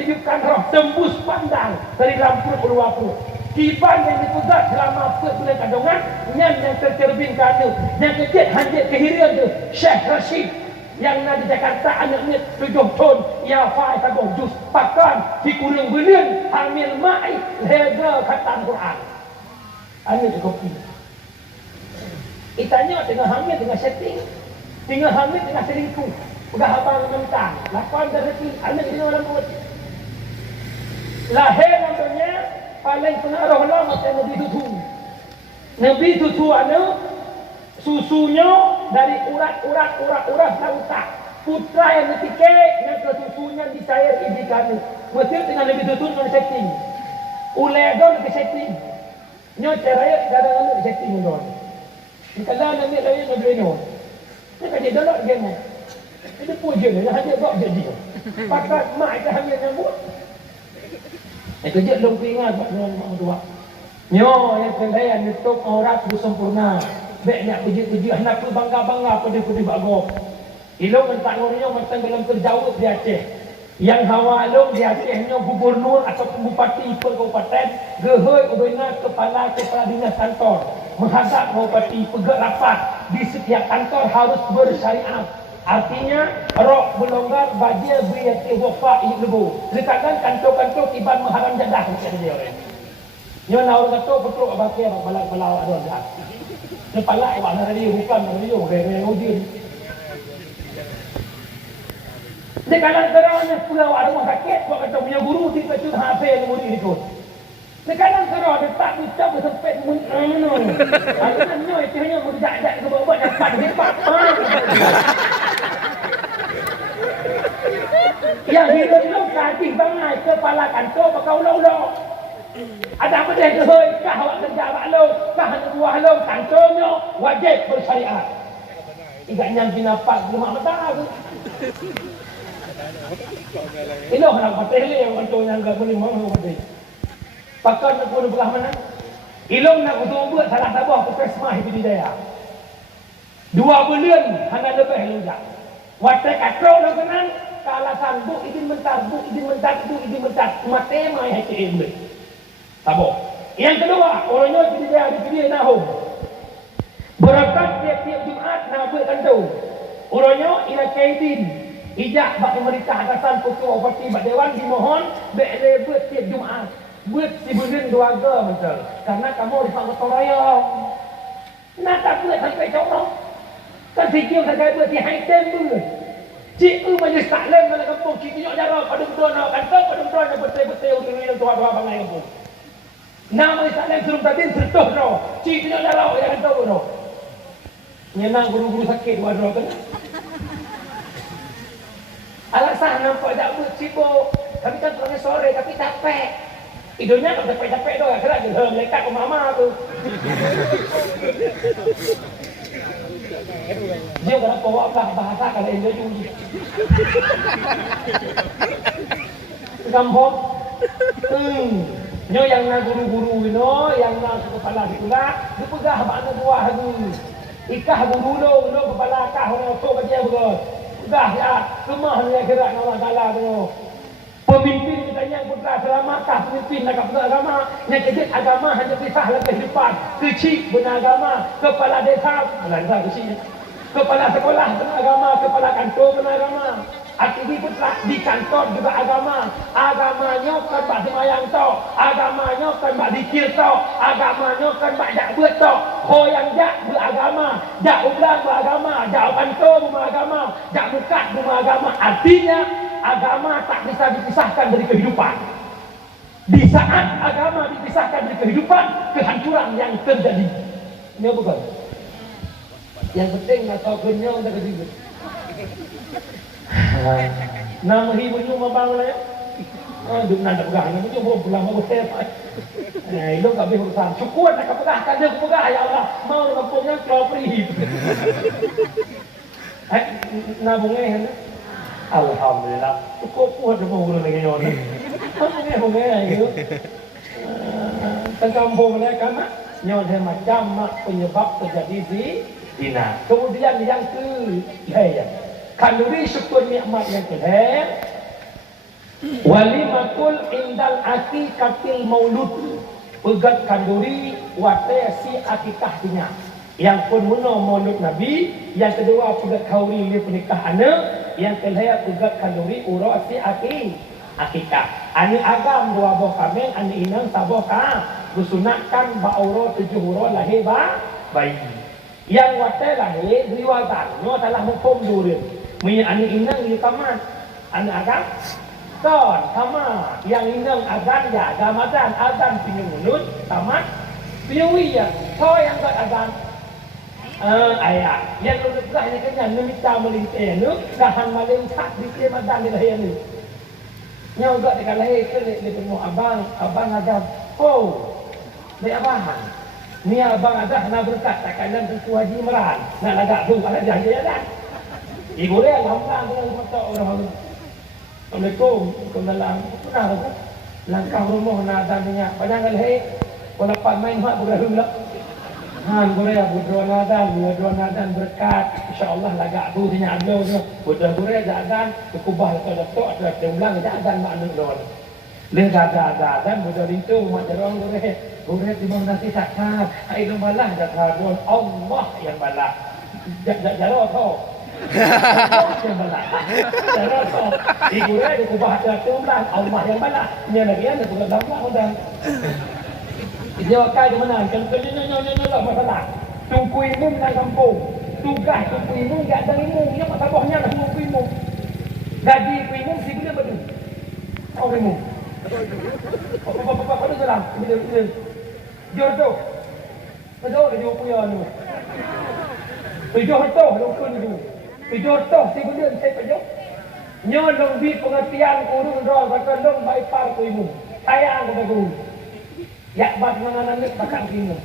ditiupkan roh tembus pandang dari lampu keluar perut. Kiban yang dipegat selama perut bulan kandungan yang tercermin ke anu yang kecil hanjit kehirian tu Syekh Rashid yang ada di Jakarta anak ni 7 tahun ya fai tabung jus pakan di kurung belian hamil mai lega khatam Quran anu kopi itanya tengah hamil tengah setting tengah hamil tengah selingkuh udah abang mentang lakon rezeki anak di dalam perut lahir namanya paling pengaruh lah macam Nabi tutu anu susunya dari urat lautak putra yang ketika yang ke susunya dicair idikan mesti dengan Nabi tutu dengan setting uledon ke setting nyo caranya dalam anu setting don kalau Nabi lain Nabi nyo ni kan dia dolok dia itu puja dia hanya buat jadi pakat mak dah hanya nyambut kerja long pingat buat orang tua. Nyo yang kendaian untuk aurat sempurna. Baiknya puji-puji anak pun bangga-bangga pada bago. Ilong mentak ngornya macam dalam terjauh di Aceh. Yang hawa long di Aceh nyo gubernur atau bupati kabupaten gehoi ubena kepala dinas kantor menghadap bupati pegang rapat di setiap kantor harus bersyariat. Artinya rok berlonggar bajia biyati wafa ibu dekatkan kantor-kantor tiban mengharam jadah macam dia orang nyo naur kato petruk abakai balak-balak ada dah kepala awak hari bukan hari dia udin dekalan terang pulau ada orang sakit buat kata punya guru tiba tu hafal murid ikut dekalan terang ada tak ucap sempit mun anu ada nyo itu hanya murid-murid ke bawah dapat hebat yang hidup kaji bangai kepala kantor bakal ulang-ulang ada apa dia kehoi kah awak kerja awak lo kah anak buah lo kantornya wajib bersyariat igaknya binapak belum mata tu ini orang patah le yang kantornya enggak boleh mau patah pakar nak pun belah mana ilong nak utung buat salah tabah ke pesmah di daya 2 bulan hanya lebih lujak watak katrol nak kenal alasan bu izin mentar mati mai HTM ni tabo yang kedua orangnya dipilih nahum berangkat tiap-tiap Jumaat nak buat kantor orangnya ila kaidin ijak bak pemerintah atasan pokok bupati bak dewan dimohon buat tiap Jumaat buat sibulan keluarga betul karena kamu di Pak Raya nak tak buat sampai corong kan sikit saya buat di HTM dulu cik majlis taklim dalam kampung cik tunjuk cara pada betul nak kantor pada betul nak betul-betul untuk ni tua-tua bangai kampung nama majlis taklim suruh tadi sertuh no cik tunjuk cara yang kantor no nyenang guru-guru sakit dua kan alasan nampak tak buat sibuk kami kan pulang sore tapi capek hidupnya tak capek-capek tu kira je melekat ke mama tu dia kalau bawa bahasa kalau Indo tu kampung nyo yang nak guru-guru no yang nak kepala sekolah dia pegah anak buah tu ikah guru lo kepala kah orang tu kerja betul pegah ya kemah dia kira Allah Taala tu pemimpin ditanya putra selamakah pemimpin nak putra agama yang kecil agama hanya pisahlah kehidupan kecil beragama kepala desa kecil kepala sekolah beragama kepala kantor beragama aktivis putra di kantor juga agama agamanya kan bak semayang tau agamanya kan bak zikir tau agamanya kan bak jak buat tau yang jak beragama jak ulang beragama jak kantor beragama jak bukat beragama artinya agama tak bisa dipisahkan dari kehidupan. Di saat agama dipisahkan dari kehidupan, kehancuran yang terjadi. Ini bukan. Yang penting nak tahu kenyang dan ketiga. Nama ibunya membangun ya. Duk nak pegang, namanya mau pulang mau hebat. Itu tak boleh urusan. Syukur nak pegang, kan dia pegang ya Allah. Mau kampungnya keluar free. Nabungnya alhamdulillah cukup kuat mau guru lagi orang ni gitu kampung mereka kan nyonya macam penyebab terjadi di Dina kemudian yang ke kan syukur nikmat yang kedua Walimatul indal aqiqatil maulud. Pegat kanduri wate si akikahnya. Yang pun muna maulud Nabi, yang kedua pegat kauri li pernikah anak, yang ketiga pegat kanduri urus si akikah. Ani agam dua boh kambing, ani inang saboh ka. Bersunatkan ba'uro 7 huruf lahir bayi. Yang wate lahir riwayat, nyo telah hukum dulu. Punya ani inang di kamar, ani agam kon sama yang inang azan ya Ramadan azan punya mulut tamat punya wiya kau yang kat azan ayat yang lu belah ni kan yang minta melintir nu dahan malim tak dikir madan di lahir ni nyau kat dekat lahir ke di temu abang azan oh ni abang ni abang azan nak berkat tak kanan tentu haji meran nak lagak tu ada janji azan ibu dia lambat dengan mata orang Assalamualaikum, dalam pernah tak? Langkah rumah nak adanya. Padahal kalau walaupun main mak berahum lah. Han Korea berdua nadan berkat. InsyaAllah lagak tu tanya ada tu. Berdua Korea jadan, kekubah atau datuk atau ada ulang jadan mak nak dol. Lihat jadan berdua itu mak jarang Korea. Korea timang nasi sakar. Hai malah jadan Allah yang balas. Jarang tau. Yang balak. Cara tu, ibu dia dikubah terumlah Allah yang balak. Nya lagi ada bukan gambar undang. Dia wakai di mana? Kalau nyo masalah. Tungku imum dalam kampung. Tugas tungku imum enggak ada imum, nya masalahnya lah tungku imum. Gaji imum si bila badu. Oh imum. Apa dalam? Bila. Jodoh. Betul dia punya anu. Jodoh lukun tu. Jodoh si benda saya pejuh. Nyo lebih pengertian kurung roh bakal long baipar ku ibu. Sayang kepada guru. Ya bab dengan anak bakal ibu.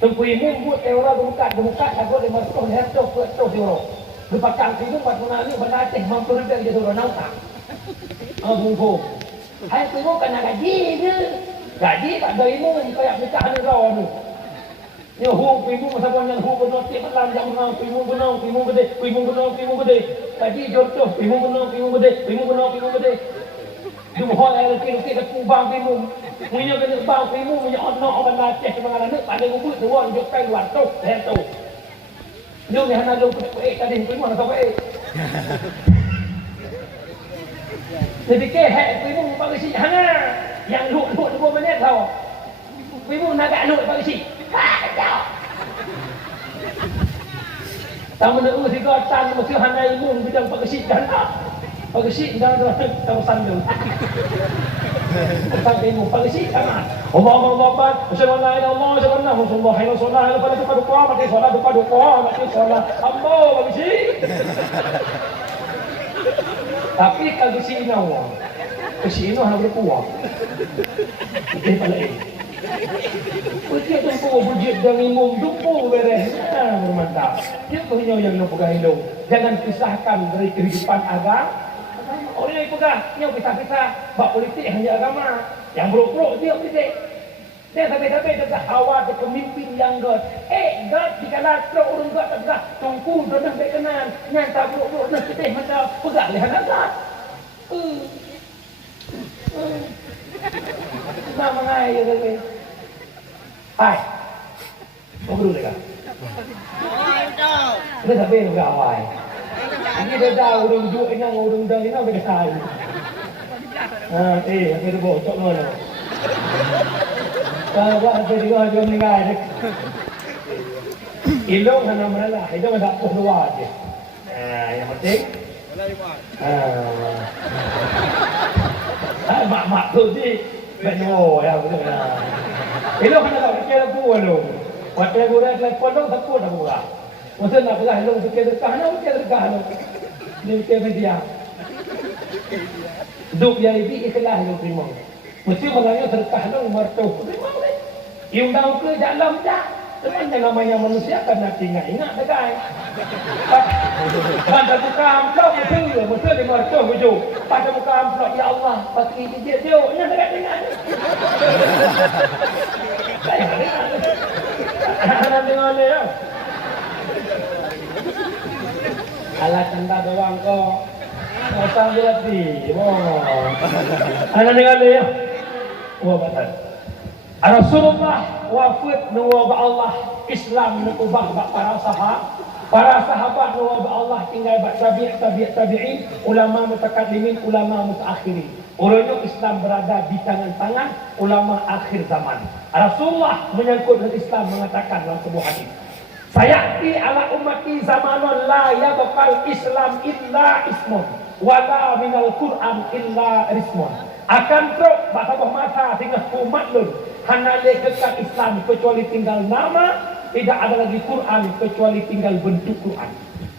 Tunggu ibu buat orang buka aku di masuk ni tu tu dia. Berpakang ibu buat menani berlatih mampu dia dia orang nauta. Bungku. Hai ibu kena gaji ke? Gaji tak ada ibu kayak nikah ni roh ni. Yo hu ibu masa banyak hu benar tiap malam jam 6 ibu gede. Tadi jodoh ibu gede. Jumpa air kiri ke kubang ibu. Punya kena bang ibu punya anak orang Aceh semangat anak pada ngubut dua jok kai luar tu tu. Yo ni hana lu tadi ibu mana tahu Jadi ke ibu bagi si hana yang lu 2 minit tahu. Ibu nak lu bagi si. Tamu nak urus ikatan mesti handai ibu bidang pagesik dan pagesik dan kawasan tu. Pakai ibu pagesik kan. Allah Subhanahu wa ta'ala Rasulullah sallallahu pada duka pakai solat pakai solat ambo pagesik. Tapi kalau sini awak kesini harus berkuah. Ini paling Bujit tumpu, bujit dan imum tumpu beres. Bermantap. Dia punya yang nak pegang hidup. Jangan pisahkan dari kehidupan agama. Orang yang pegang, yang pisah-pisah. Bak politik hanya agama. Yang buruk-buruk dia politik. Dia sampai-sampai dia awal dia pemimpin yang god. God dikala teruk orang god tak pegang. Tungku dah nak kenan. Yang tak buruk-buruk nak kita macam pegang lihat agak. Nak mengai ya Hai. Kau dulu dekat. Dia tak boleh berawal. Ini dah dah urung juk ina urung dah ina berkesal. Akhir bocok mana. Kalau ada dia jom mengai. Ilong hana mana itu ada dua aja. Yang penting. Mak tu sih. Benyo ya betul lah. Elok kena tak fikir aku lu. Waktu aku dah telefon dong takut aku lah. Masa nak belah lu fikir dekah lu. Ni fikir media. Duk yang ini ikhlas lu terima. Mesti malangnya sedekah lu mertu. Terima ni. Iung dah ke dalam dah. Sebenarnya namanya manusia kan nak ingat dekai. Pada buka amplop betul di mertu buju. Pada buka amplop ya Allah pasti dia nya dekat dengan. Saya dengar ni ya. Alat tanda doang kau. Datang dia hati. Oh. Anak dengar dia. Wah, betul. Rasulullah wafat nuwabah Allah Islam nukubah para sahabat. Para sahabat nuwabah Allah tinggal tabi'in, ulama mutakaddimin, ulama mutaakhirin. Orangnya Islam berada di tangan-tangan ulama akhir zaman. Rasulullah menyangkut dengan Islam mengatakan dalam sebuah hadis, sayati ala ummati zamanun la yabqal Islam illa ismun wala minal Quran illa rismun. Akan teruk bahawa masa tinggal umat lun hanya kekal Islam kecuali tinggal nama, tidak ada lagi Quran kecuali tinggal bentuk Quran.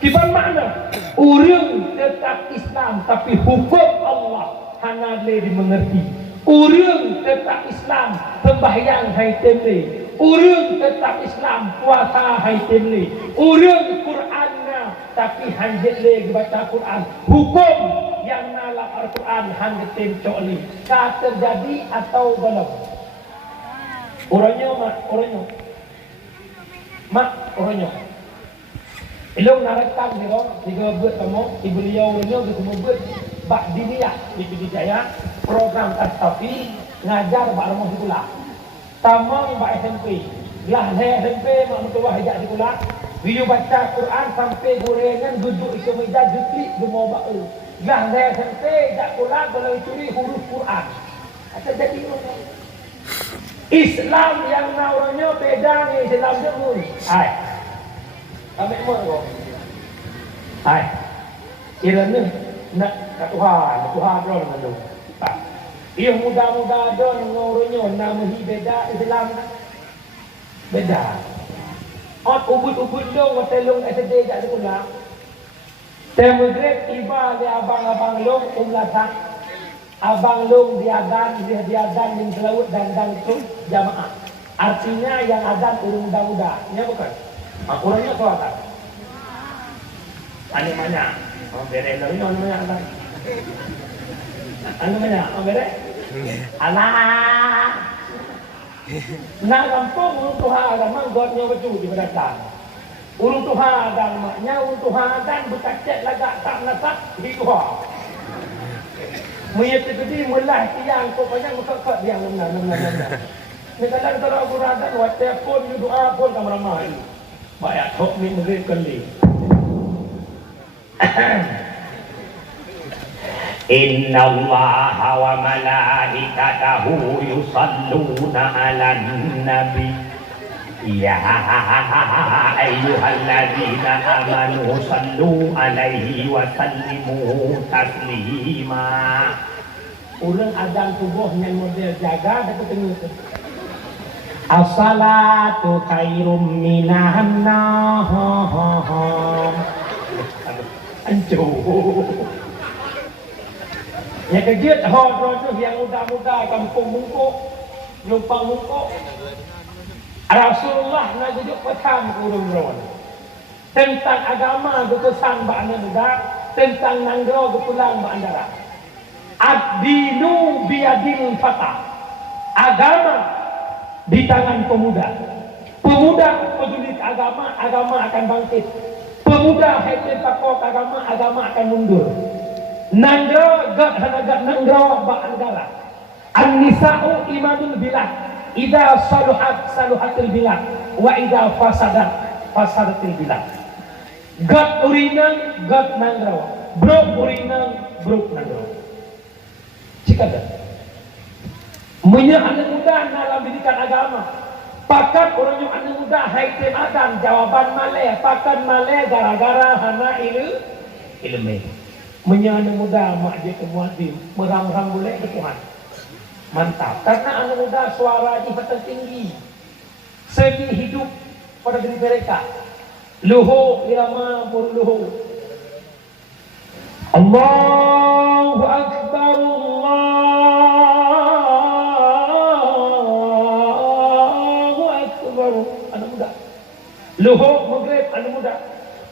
Kiban makna orang tetap Islam tapi hukum Allah hanya dimengerti. Orang tetap Islam sembahyang hai temle. Orang tetap Islam puasa hai temle. Orang Qurannya tapi hanya baca Quran. Hukum yang nalak Al-Quran hanya temcoli. Kah terjadi atau belum? Orangnya mak orangnya. Ilmu narakam dia, tiga buat kamu, ibu beliau ini kita buat bak diniyah di Pidijaya, program tastafi ngajar bak rumah sekolah. Tamang bak SMP, lah SMP mak mutua hajat sekolah. Video baca Quran sampai gorengan duduk di meja jutli di mau bak. Lah SMP jak sekolah boleh curi huruf Quran. Atau jadi Islam yang naurnya beda ni Islam dulu. Hai. Ambil mo. Hai. Kira ni nak kat Tuhan dengan lu. Tak. Ia muda-muda don naurnya nama hi beda Islam. Beda. Ot ubud-ubud lu hotel lu SD jak sekolah. Temugret iba dia abang-abang lu umlata. Abang long diadan di selaut dan itu jamaah. Artinya yang adan urung muda-muda, ya bukan? Orangnya kuat tak? Ane mana? Bere lori ane mana adan? Ane mana? Bere? Alah. Nah kampung urung Tuhan agama godnya betul di berdatang. Urung Tuhan adan maknya urung Tuhan adan berkacet lagak tak nasab di Tuhan. Melihat jadi mulah tiang kau banyak muka dia benar. Ni kalau kita orang beradat buat telefon doa pun kamu ramai. Banyak tok ni mungkin kali. Inna Allah wa malaikatahu yusalluna 'alan nabi. Ya ayyuhalladzina amanu sallu alaihi wa sallimu taslima. Orang adang tubuh yang model jaga dapat tengok. As-salatu khairum minan nawm. Anjur. Ya kerja hot yang muda-muda kampung mungkuk, lumpang mungkuk. Rasulullah nak duduk pesan kurung-kurung tentang agama berkesan ba'ana muda, tentang nanggro berpulang ba'andara. Ad-dinu biyadil fatah. Agama di tangan pemuda. Pemuda peduli agama, agama akan bangkit. Pemuda hati takut agama, agama akan mundur. Nanggro gak hanagat nanggro ba'andara. An-nisa'u imanul bilah. Ida saluhatil bilad wa ida fasadatil bilad. God urinang, God nangraw. Bro urinang, bro nangraw. Cikada. Munya anak muda dalam pendidikan agama. Pakat orang yang anak muda haitim adan jawaban malay. Pakat malay gara-gara hana ilmu. Munya anak muda mak dia kemuatin meram-ram boleh ke Tuhan. Mantap, karena anak muda suara jabatan tinggi, seni hidup pada diri mereka. Luhur irama berluhur. Allahu Akbar, Allahu Akbar. Anak muda. Luhur maghrib anak muda.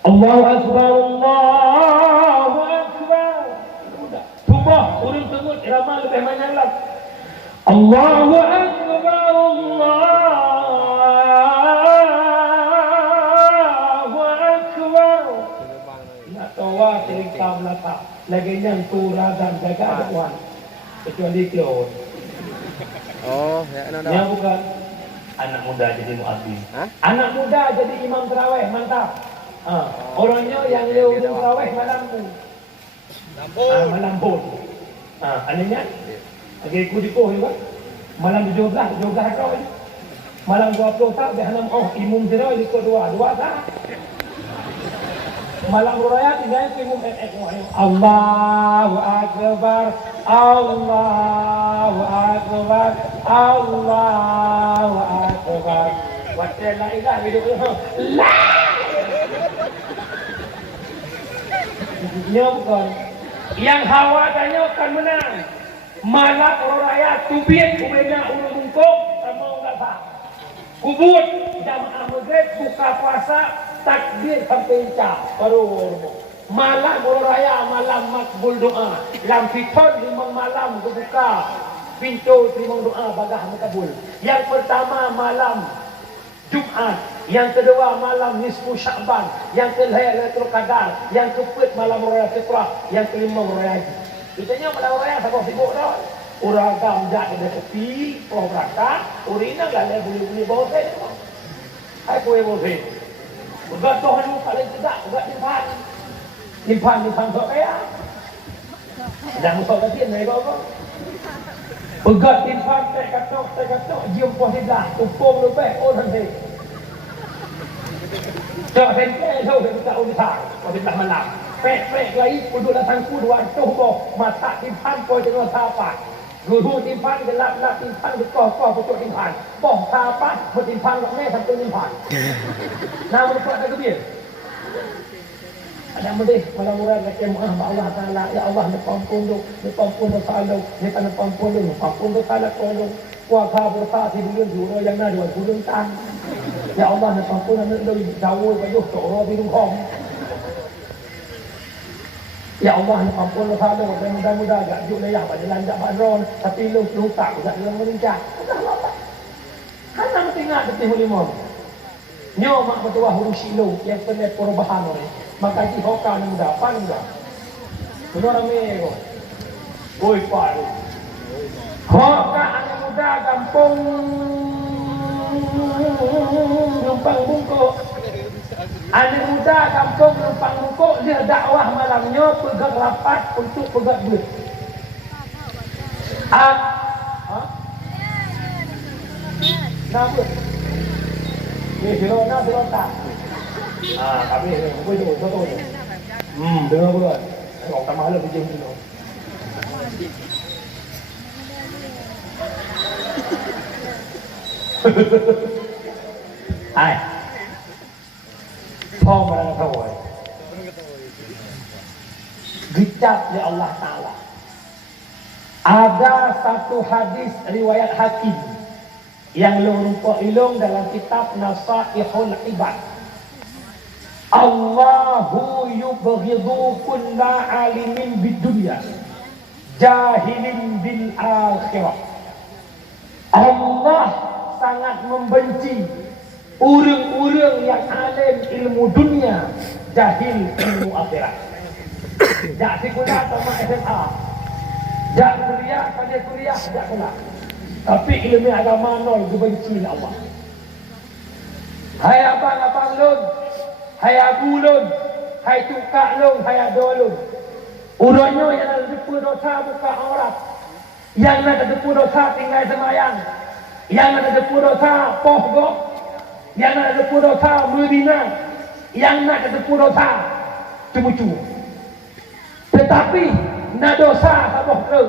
Allahu Akbar, Allahu Akbar. Anak muda. Tubuh urang tengok irama lebih banyak lagi. Allahu Akbar, Allahu Akbar. Nak tawa cerita belakang. lagi yang turadan jaga Tuhan kecuali clone. Oh, ya ada. Yang bukan anak muda jadi muadzin. Anak muda jadi imam tarawih, mantap. Orangnya yang lewat tarawih malam pun. Anehnya lagi ikut juga. Malam 12 tarawih. Malam 20 tak dah enam imam tarawih ikut dua tak. Malam raya tinggal imam Allahu akbar. Allahu akbar. Allahu akbar. Wa la ilaha illallah. La. Nya bukan. Yang hawa tanya akan menang. Malam raya tubit kubena ulun mungkuk sama enggak sah. Kubut jamaah maghrib buka puasa takbir sampai isya baru malam raya malam makbul doa lam fiton 5 malam buka pintu terima doa bagah makbul. Yang pertama malam Jumaat, yang kedua malam nisfu Sya'ban, yang ketiga Lailatul Qadar, yang keempat malam raya fitrah, yang kelima raya haji. Kitanya malam raya tak sibuk dah. Orang gamjak ada tepi, orang berangkat, orang nak lah boleh bawa saya. Hai kue bawa saya. Begat Tuhan lu paling tidak, begat timpan. Timpan tak kaya. Dah musuh kasihan mereka apa? Begat timpan, saya kata, jium puas dah, tumpung lebih, orang saya. Cak sentai tu, saya tak urusan, puas dah malam. Pek lagi, puduk datang ku, dua tuh boh, mata timpan, pun tengok siapa. Guru timpan gelap timpan betul betul timpan. Boh apa bertimpan kat ni satu timpan. Nama buat tak kebir. Ada mesti malam murah kata Allah Taala ya Allah nepampun dosa lu, nepampun dosa lu. Kuasa berta di dunia juro yang nak dua gulung tan. Ya Allah nepampun lu jauh bayuh toro di rumah. Ya Allah ampun dosa lu dan mudah-mudahan gak juk layah pada lanjak badron tapi lu tak gak yang merincah. Hana mesti ingat detik lima. Nyo mak betua huruf silu yang penet perubahan ni. Maka di hoka ni mudah, apa ni mudah. Benar rame ko. Oi pak. Hoka anak muda kampung numpang bungkuk. Anak muda kampung numpang bungkuk dia dakwah malamnya pegang rapat untuk pegang duit. Kenapa? Dia tak. Kami boleh tu, betul. Dengar pula. Orang tak malu pergi macam tu. Hai. Phong mana tahu. Dicap oleh Allah Taala. Ada satu hadis riwayat Hakim yang lupa ilung dalam kitab Nasaihul Ibad. Allahu yubghidu kulla alimin bid dunya jahilin bil akhirah. Allah sangat membenci orang-orang yang alim ilmu dunia, jahil ilmu akhirat. Jak sekolah sama SMA, jak kuliah pada kuliah, jak sekolah. Tapi ilmu agama nol, dibenci Allah. Hai abang-abang lun, hai abu lun, hai tukak lun, hai ado lun. Urangnya yang ada depu dosa buka aurat, yang ada depu dosa tinggal semayang, yang ada depu dosa pohgok, yang ada depu dosa berzina, yang ada depu dosa cemu-cemu. Tetapi nak dosa sabah ke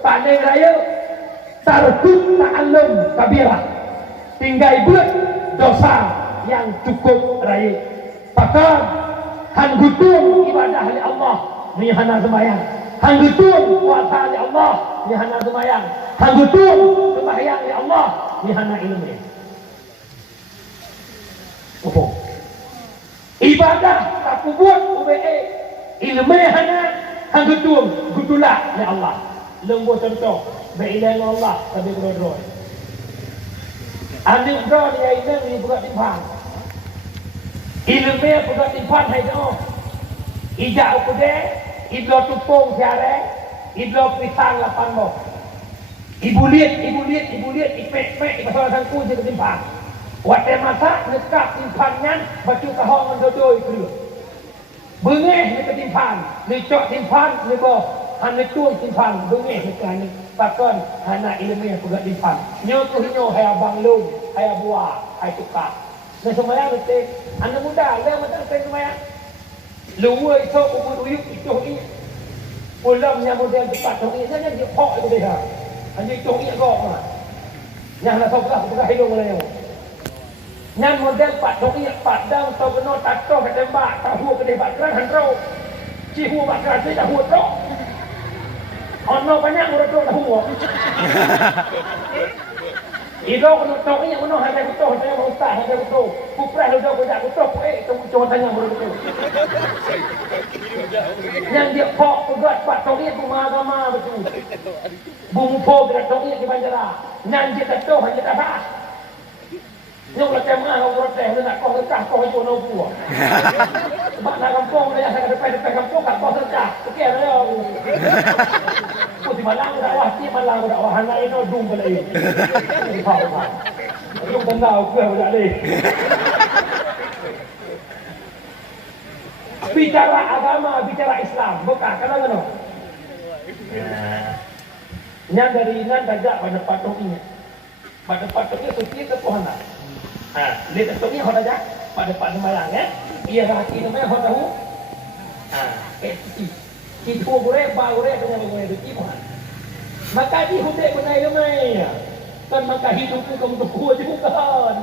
pandai raya tarkut ta'allum kabirah, tinggal buat dosa yang cukup raya. Pakar han gutung ibadah li Allah ni hana sembahyang, han gutung puasa li Allah ni hana sembahyang, han gutung sembahyang li Allah ni hana ilmu. Oh, ibadah tak buat UBE ilmu hana han gutung gutulah li Allah. Lembu contoh berilang Allah tapi berdua. Adik bro dia ini buat timpan. Ilmu buat timpan hai tu. Ijak ude, Iblo tupung siareng, iblo pisang 8 boh. Ibu lihat, ipek-pek, pasal sangku je ketimpang. Waktu masak, nekap timpangan, baju kahong dengan dodoi kedua. Bengeh ni ketimpan, ni cok timpan, ni boh. Hanya tuang timpan, bengeh ni kan ni. Pakon, anak ilmu yang pegat timpan. Nyo hai abang lung, hai buah, hai tukar. Nah semayang betul, anak muda, dia macam apa semayang? Luar itu, umur uyuk, itu ini. Pulamnya model cepat, itu ini, dia pok itu dia. Hanya itu ini kok. Yang nak tahu berapa hilang mana? Yang model pak doi padang tau kena tato ke tembak tahu ke debat keran hanrau cihu bakar tu tahu tu ono banyak murid tu tahu itu kena tahu ni ono ada betul saya mau ustaz ada betul kupras lu dah budak betul cuma tanya murid tu yang dia pok pegat pak doi tu agama betul bumpo gerak doi di Banjara yang dia tato hanya tabah. Nyok lah kemah kau protes nak kau tekah kau itu nak buat. Sebab nak kampung dia saya depan kampung kat kau tekah. Okey dah. Kau di Malang dakwah ti Malang dakwah hana ini dum balai. Lu tendau ke budak ni. Bicara agama, bicara Islam, bukan kadang-kadang. Yang dari nan tajak pada patung ini. Pada patungnya suci ke pohonan. Lihat patungnya hot aja pada patung Malang ya. Ia hati namanya hot tahu. Itu boleh dengan boleh itu pohonan. Maka di hudek benai ramai. Kan maka hidupku kamu berkuat juga kan.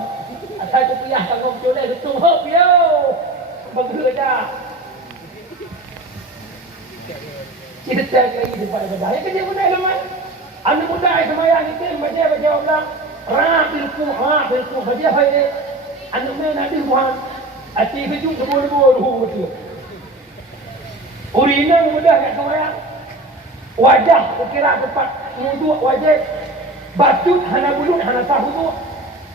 Asal tu piyah kamu colek betul hop yo. Bekerja. Kita cari lagi di pada yang kerja benai ramai. Anak muda semayang itu baca Allah. Bilku baca hai. Anak muda Nabi Muhammad. Ati keju kebul-bul betul. Urina muda kat semayang. Wajah kira tempat wuduk wajib. Batut hana bulut hana tahu.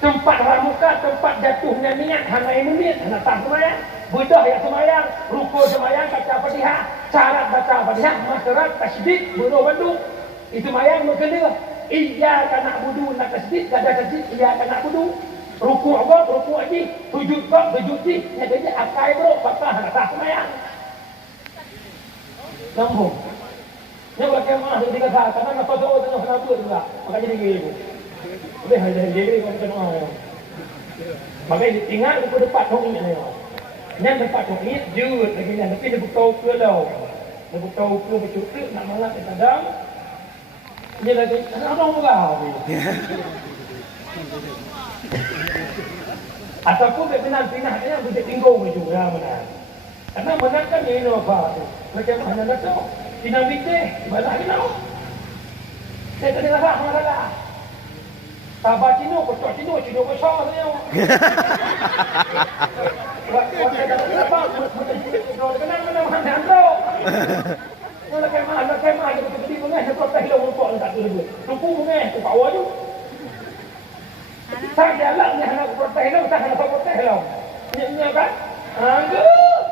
Tempat ramuka, tempat jatuhnya niat hana imunit hana tahu semayang. Budak yang semayang, rukuk semayang baca Fatihah, syarat baca Fatihah, masyarat tasydid, bunuh bandung. Itu mayang berkena. Iyyaka na'budu nak tasydid, kada tasydid iyyaka na'budu. Rukuk apa? Rukuk aji. Sujud apa? Sujud ji. Nya kerja akai bro, patah nak tak semayang. Sambung. Nya kalau kemah dia kata, karena nak tahu tengah kenapa juga. Maka jadi gini. Boleh ada jadi kan kena. Maka ingat aku depan tong ini ni. Nya depan tong ini jut lagi nya tapi dia buka ke lau. Dia buka ke bercutik nak malam kadang. Dia lagi, apa orang ni? Ataupun pindah dia boleh tinggal juga mana. Karena mana kan ini apa tu? Macam mana nak tahu? Pindah binte, mana ni nak? Saya tak dengar lah. Tabah Cino, kotor Cino besar dia. Waktu dah apa? Kenal mana tu? Kalau kemah dia betul-betul mengai dia protes dia rukuk tak tu. Rukuk mengai tu bawah tu. Tak jalan ni hendak protes dia, tak hendak protes dia. Ni kan? Aduh.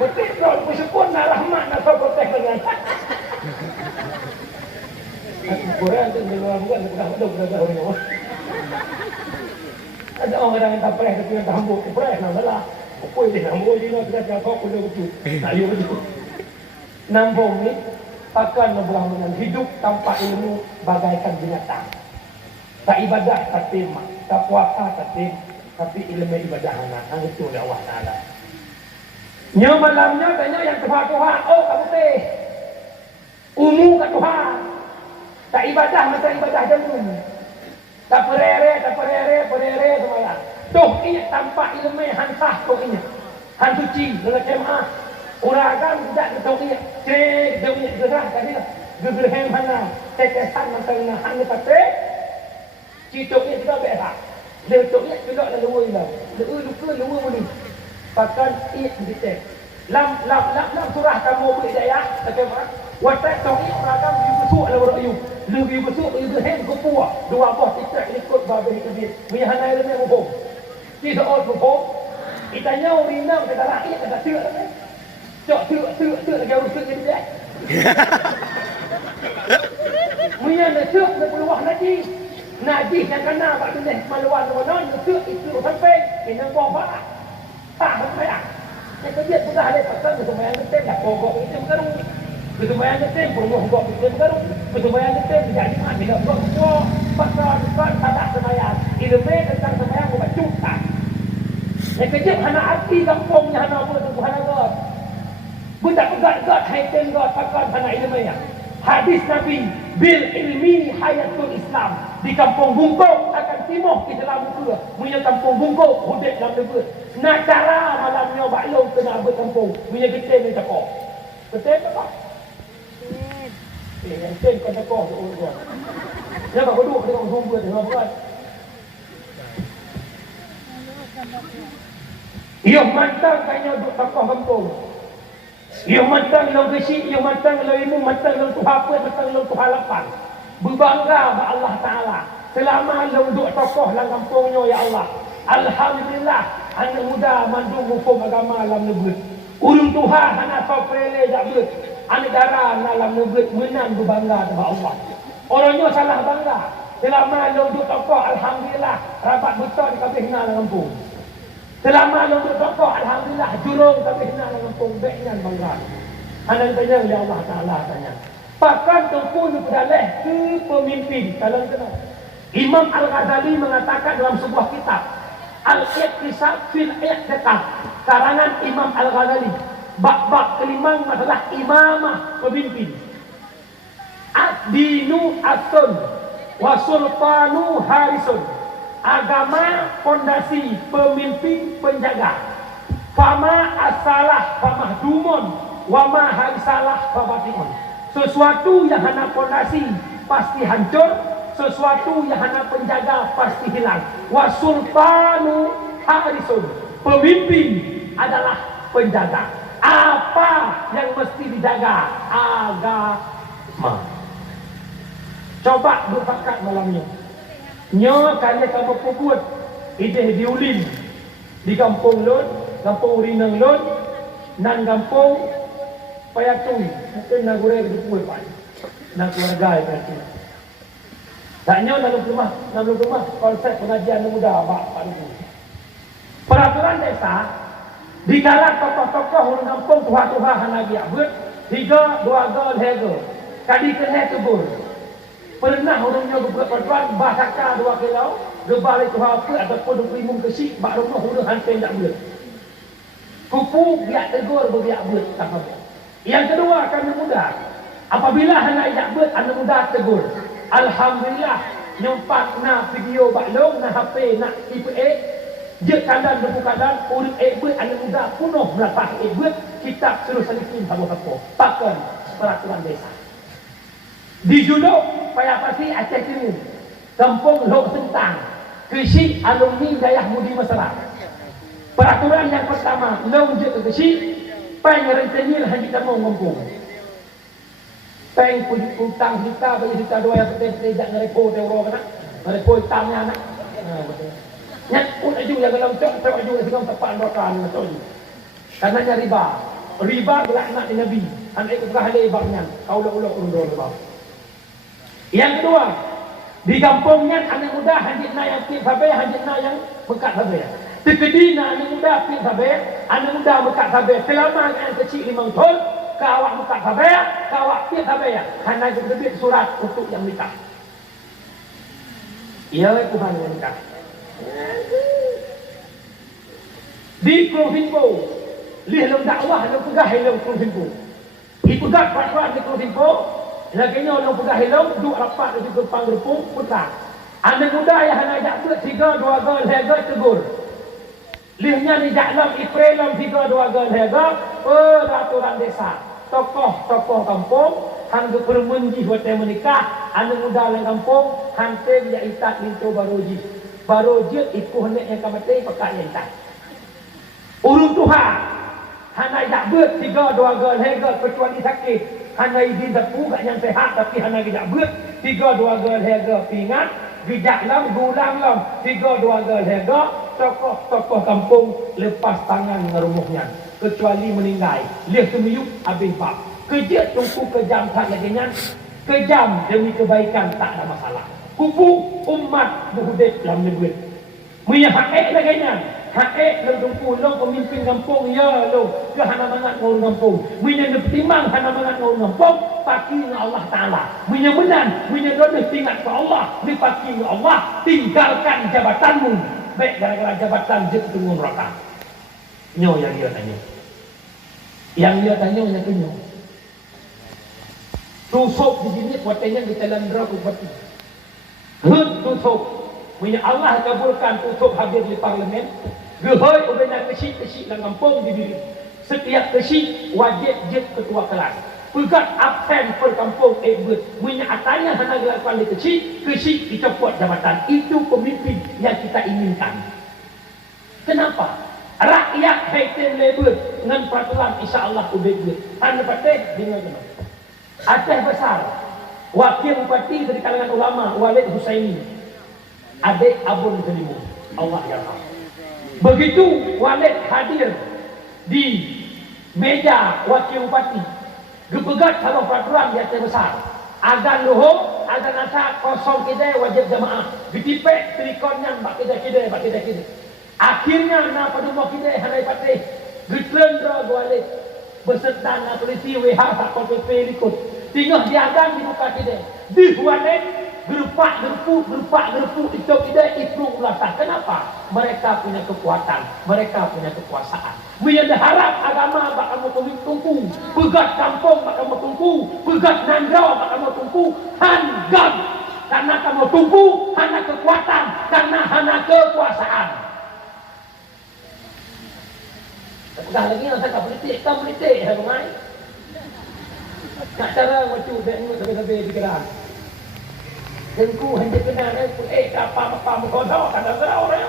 Betul kau bersyukur nak rahmat nak protes dengan. Quran tu dia bukan dah orang. Ada orang yang tak protes tapi yang tak hambuk protes nak salah. Apa dia hambuk dia nak kata kau kena betul. Tak yo betul. Nambung ni akan berlangsung hidup tanpa ilmu bagaikan binatang. Tak ibadah tak tema, tak puasa tak tema, tapi ilmu ibadah anak. Itu dah Allah Taala. Nya malamnya tanya yang Tuhan, oh kamu teh umu kat Tuhan. Tak ibadah macam ibadah jamun. Tak perere semayang. Tuh ini tanpa ilmu hansah tuh ini. Han suci dalam kemah. Uragan tidak tahu dia. Cek dia punya gerah tadi lah. Gerah mana? Tetesan macam mana? Hanya tapi citoknya juga biasa. Letoknya juga ada luar lah. Luar boleh. Bahkan ia dicek. Lam surah kamu boleh daya. Bagaimana? Watak tahu ini uragan lebih besuk lah orang ayuh. Lebih besuk, lebih hen kupua. Dua buah titik ikut babi itu. Punya hana ilmu yang hukum. Tidak orang hukum. Itanya urina kata rakyat kata tidak. Cok teruk lagi rusuk jadi dia. Punya nak teruk nak peluah najis. Najis yang kena pak tulis maluan mana teruk itu sampai kena bawa. Tak sampai ah. Yang kerja sudah ada pasal kesembahyang ketem dah pokok itu bergaru. Kesembahyang ketem pokok itu bergaru. Kesembahyang ketem jadi mak tidak buat pasal bukan tak sembahyang. Ilmu tentang sembahyang bukan cukup. Yang kerja hana arti kampungnya hana apa tu hana God. Budak God hai ten God pakar hana ilmu ya. Hadis Nabi bil ilmi hayatul Islam di kampung Bungkuk akan timur ke dalam muka punya kampung Bungkuk hudik dalam negeri nak cara malamnya baklong kena berkampung punya getem ni cakap getem apa? Yang getem kau cakap tu orang jangan berdua dengan sumber dengan buat ia mantang kayaknya duduk tokoh kampung ia mantang dalam gesik, ia mantang dalam ilmu, mantang dalam Tuhan apa, mantang dalam Tuhan lapang. Berbangga kepada Allah Ta'ala. Selama dalam duduk tokoh dalam kampungnya, ya Allah. Alhamdulillah, anak muda mandung hukum agama dalam negeri. Urung Tuhan, anak soprele tak boleh. Anak darah dalam negeri, menang berbangga kepada Allah. Orangnya salah bangga. Selama dalam duduk tokoh, Alhamdulillah, rapat betul di kabeh dalam kampung. Selama untuk tokoh, Alhamdulillah, jurung tapi hendak mengampung baiknya bangga. Anda tanya oleh Allah Ta'ala tanya. Pakan tempuh berdalih ke pemimpin. Kalian kenal? Imam Al-Ghazali mengatakan dalam sebuah kitab. Al-Iqtisad fil Iqtiqad. Karangan Imam Al-Ghazali. Bab-bab kelima masalah imamah pemimpin. Ad-dinu asun wa sultanu harisun. Agama fondasi pemimpin penjaga. Fama asalah fama dumun wama harisalah fabatiun. Sesuatu yang hana fondasi pasti hancur, sesuatu yang hana penjaga pasti hilang. Wasultanu harisun. Pemimpin adalah penjaga. Apa yang mesti dijaga? Agama. Coba berpakat malamnya. Nya kaya kamu pukul ideh diulim di kampung Lon, kampung Rinang Lon, nan kampung Payatui, mungkin nak goreng di pukul pak, nak keluarga itu. Taknya dalam rumah konsep pengajian muda pak itu. Peraturan desa di kala tokoh-tokoh orang kampung tuha-tuha hanagi abut 3 2 gol hego kadi kena tebur. Pernah orangnya berbuat peraturan bahasa 2 kilo gebal itu apa ataupun primum kesik bak rumah orang hantar tak boleh. Kupu biak tegur berbiak ber tak apa. Yang kedua kami muda. Apabila hendak jak ber anak muda tegur. Alhamdulillah nyempat na video baklong na HP nak IPA je kandang debu kandang urut ber anak muda penuh melapah ber kitab suruh salikin apa-apa. Pakai peraturan desa. Di Juluk, payah pasti Aceh Timur, kampung Lok Sentang, Kesik alumni Dayah Mudi Mesra. Peraturan yang pertama, long je ke Kesik, peng rentenil haji tamu ngomong. Peng putang kita, bagi kita dua yang penting tidak ngerepo teoro kena, ngerepo hitamnya anak. Nyat pun aju yang dalam cok aju yang sedang tepat dokan betul. Karena riba gelaknat di Nabi. Anak itu berhalai baknya, kaulah-ulah urun riba. Yang kedua, di kampungnya anak muda hanjitna yang pin sabai, hanjitna yang bekat sabai. Tekedina anak muda pin sabai, anak muda bekat sabai. Selama yang kecil 5 tahun, ke awak bekat sabai, ke awak pin sabai. Hanya terbit surat untuk yang nikah. Ia Tuhan yang nikah. Di Provinsi, lihat dakwah, lu pegah hilang Provinsi. Ipegah peraturan di Provinsi. Laginya orang pegah hilang, duduk rapat di gerbang gerpung, putar. Anak muda yang hendak ajak tu 3 2 gol hega tegur. Lihnya ni dalam Iprelam 3 2 gol hega, peraturan desa. Tokoh-tokoh kampung, hangga permenji hotel menikah, anak muda dalam kampung, hantar dia itat lintu baroji. Baroji ikuh nek yang kamati pekat yang itat. Urung Tuhan, hendak ajak ber 3 2 gol hega kecuali sakit. Hanya izin tepu gak yang sehat tapi hanya gejak ber 3 2 gol hega pingat gejak lam gulang lam 3 2 gol hega tokoh-tokoh kampung lepas tangan ngerumuhnya kecuali meninggal. Lihat semiyuk habis bab. Kerja tunggu kejam tak jadinya. Kejam demi kebaikan tak ada masalah. Kupu umat berhudip dalam negeri. Punya hak laganya. Hak dalam tunggu lo pemimpin kampung ya lo ke hana mangat ngurus kampung. Punya timang hana mangat ngurus kampung paki dengan Allah Taala. Punya menan, punya doa tinggal ke Allah, ni paki dengan Allah, tinggalkan jabatanmu. Baik gara-gara jabatan je tunggu neraka. Nyo yang dia tanya. Yang dia tanya yang kenyo. Tusuk di sini kuatnya di dalam neraka pati. Tusuk. Punya Allah kabulkan tusuk hadir di parlimen. Gehoi ubena kecil-kecil dalam kampung di diri. Setiap kecil wajib je ketua kelas. Pegat absen per kampung ebet. Punya atanya hana gelapan di kecil dicopot jabatan. Itu pemimpin yang kita inginkan. Kenapa? Rakyat haitin labor dengan peraturan insya-Allah ubet. Anda patih dengar kenapa? Aceh besar. Wakil bupati dari kalangan ulama Walid Husaini. Adik Abun Kelimu. Allah yarham. Begitu Walid hadir di meja wakil bupati. Gepegat kalau peraturan di Aceh besar. Azan luhur, azan asar kosong kedai wajib jamaah. Ditipek trikonnya bak kedai. Akhirnya na pada mau kedai hanai patih. Getlendra Walid beserta na polisi WH tak PP ikut. Tinggal di azan di muka kedai. Di Walid gerpak itu tidak itu ulasa. Kenapa? Mereka punya kekuatan, mereka punya kekuasaan. Mereka harap agama bakal mau tunggu, pegat kampung bakal mau tunggu, pegat nandraw bakal mau tunggu, hanggam karena kamu tunggu, hana kekuatan, karena hana kekuasaan. Dah lagi nak cakap politik, kamu politik, hai. Tak cara macam tengok sampai pikiran. Dengku hanya kena apa-apa mengkodok kadang-kadang orang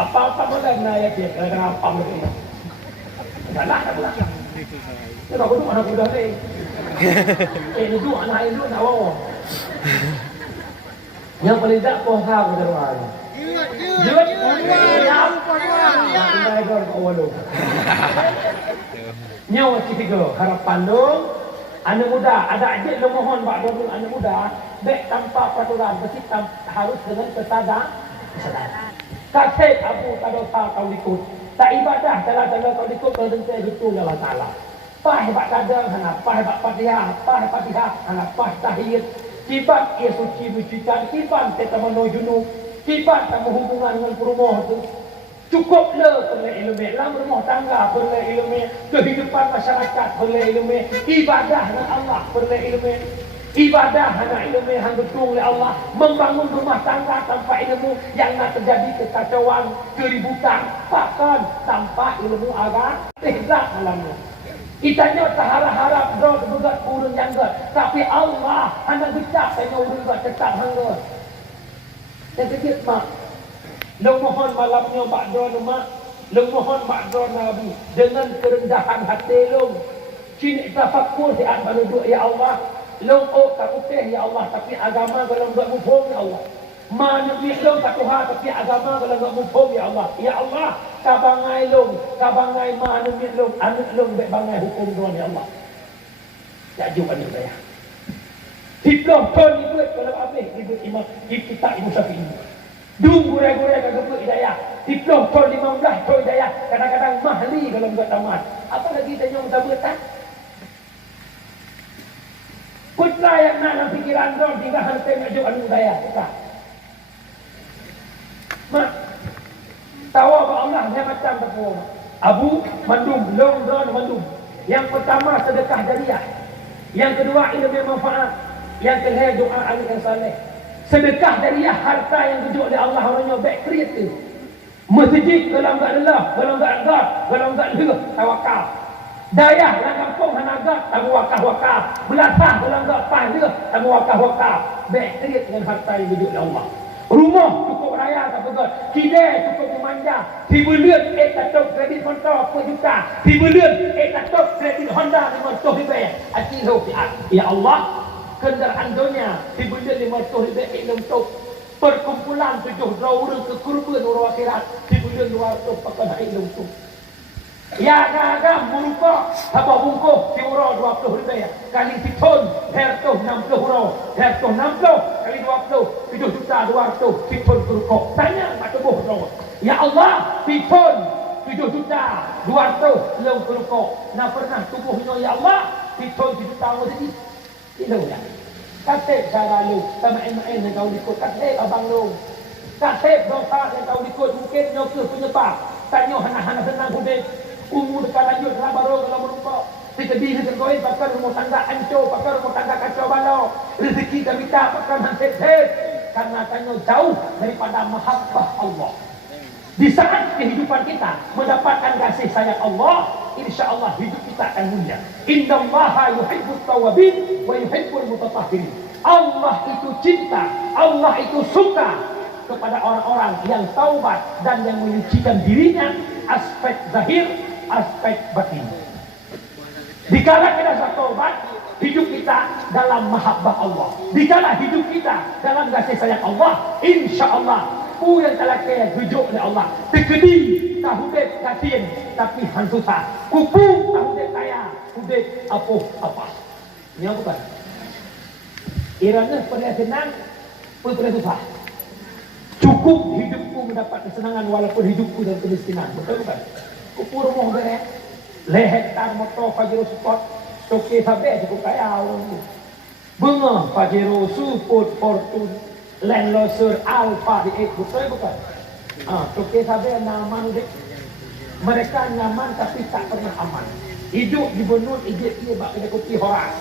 apa-apa mengena ya dia kadang-kadang apa mengena tak pula itu aku tu anak muda ni ini tu anak itu nak bawa yang paling tak puasa aku terus jut nak ikut ke awal nyawa ketiga harapan dong. Anak muda, ada aja lo mohon Pak Dodul anak muda, baik tanpa peraturan, mesti harus dengan kesadaran. Kasih Abu Tadosa kau ikut, tak ibadah dalam kau ikut kau tentu betul Allah Taala. Pah hebat kadang, hana pah hebat fatihah, hana pah tahiyat. Kibat ia suci bercikan, kibat kita menojunu, kibat tak hubungan dengan perumah tu. Cukup le perlu ilmu dalam rumah tangga, perlu ilmu kehidupan masyarakat, perlu ilmu ibadah dengan Allah, perlu ilmu ibadah dengan ilmu yang betul oleh Allah, membangun rumah tangga tanpa ilmu yang nak terjadi kekacauan, keributan, bahkan tanpa ilmu agama tidak malamnya. Itanya tak harap-harap drone berbuat urun janggut, tapi Allah hanya becak tanya urun buat tetap hangga. Yang ketiga mak. Lu mohon malamnya ba'dron mak, lu mohon ba'dron Nabi dengan kerendahan hati lu. Cini tafakkur di atas duduk ya Allah. Lu tak putih ya Allah, tapi agama kalau enggak mufhum ya Allah. Mana ni lu tak Tuhan, tapi agama kalau enggak mufhum ya Allah. Ya Allah, kabangai mana ni lu, anak lu baik bangai hukum Tuhan ya Allah. Tak juga ni saya. Hiblah kon ikut kalau habis ikut imam kita Imam Syafi'i. Dung gurai-gurai kagak hidayah. Diplom tahun 15 tahun hidayah. Kadang-kadang mahli kalau enggak tamat. Apa lagi tanya minta bertak? Putra yang nak dalam fikiran dong tinggal hantar nak jauh anu hidayah. Putra. Mak. Tahu apa Allah dia macam apa? Abu mandum, long don mandum. Yang pertama sedekah jariah. Yang kedua ilmu manfaat. Yang ketiga doa ahli yang saleh. Sedekah dari harta yang duduk oleh Allah orangnya baik kreatif. Masjid kalau enggak lelah, kalau enggak leh, tawakal. Dayah dalam kampung hanagat, tamu wakah. Belasah kalau enggak pahli, tamu wakah. Baik kreatif dengan harta yang duduk oleh Allah. Rumah cukup raya tak betul. Kidai cukup dimanja. Tibulian tatuk kredit Honda per juta. Tibulian tatuk kredit Honda 500 ribu. Akil ya Allah. Kendaraan dunia dibeli 500 ribu untuk perkumpulan 7 orang ke kurban orang akhirat dibeli 200 pakai untuk Ya agam berupa abah bungkuh euro 20 rupiah kali titon herto 60 euro herto 60 kali 20 7 juta 200 titon berupa tanya mak tubuh euro ya Allah titon 7 juta 200 leu berupa nak pernah tubuhnya ya Allah titon 7 juta tadi tidak ya katib cara lu sama main yang kau ikut katib abang lu katib dosa yang kau ikut mungkin nyokir penyebab tanya hana-hana senang hudik umur dekat lanjut dalam baru kalau menumpuk sekedi ni tergoin pakar rumah tangga hancur pakar rumah tangga kacau balau rezeki dah minta pakar hancur karena tanya jauh daripada mahabbah Allah di saat kehidupan kita mendapatkan kasih sayang Allah insya-Allah hidup kita akan mulia innallaha yuhibbut tawwabin wa yuhibbul mutatahhirin Allah itu cinta Allah itu suka kepada orang-orang yang taubat dan yang menyucikan dirinya aspek zahir aspek batin. Dikala kita bertaubat, hidup kita dalam mahabbah Allah. Dikala hidup kita dalam kasih sayang Allah, insya-Allah pu yang telah kaya hidup oleh Allah. Tekedi tahudep katin tapi hantusa. Kupu tahudep kaya, hudep apa. Ini apa kan? Irana pada senang, pada susah. Cukup hidupku mendapat kesenangan walaupun hidupku dalam kemiskinan. Betul bukan? Kupur rumah beres, lehet tar motor Pajero Sport, toke sampai cukup kaya orang tu. Bunga Pajero Support Fortune, Land Rover Alfa di betul bukan? Toke sampai nyaman dek. Mereka nyaman tapi tak pernah aman. Hidup di benut ijek dia bak kena kuti horas.